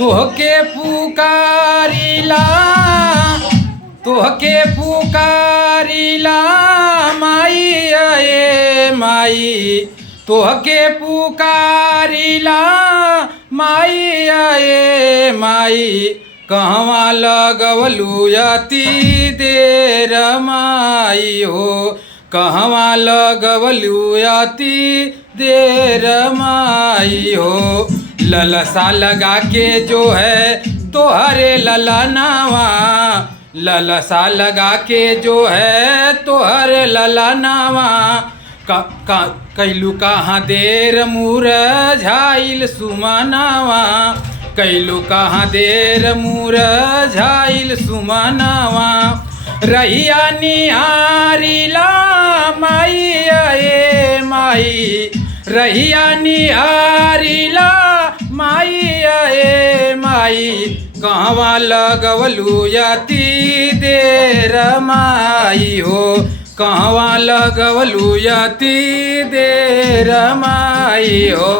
तोहके पुकारिला तोहके पुकारिला माई ए माई तोहके पुकारिला माई ए माई कहवा लगवलू यती देर माई हो कहवा लगवलू यती देर माई हो ललसा लगा के जो है तोहरे ललनावा ललसा लगा के जो है तोहरे ललनावा कैलू कहाँ देर मुरझाइल सुमनावा कैलू कहाँ देर मुरझाइल सुमनावा रहिया निहारिला माई ए माई रहिया निहारिला माई ए माई कहवा लगवलू यती देर माई हो कहवा लगवलू यती देर माई हो।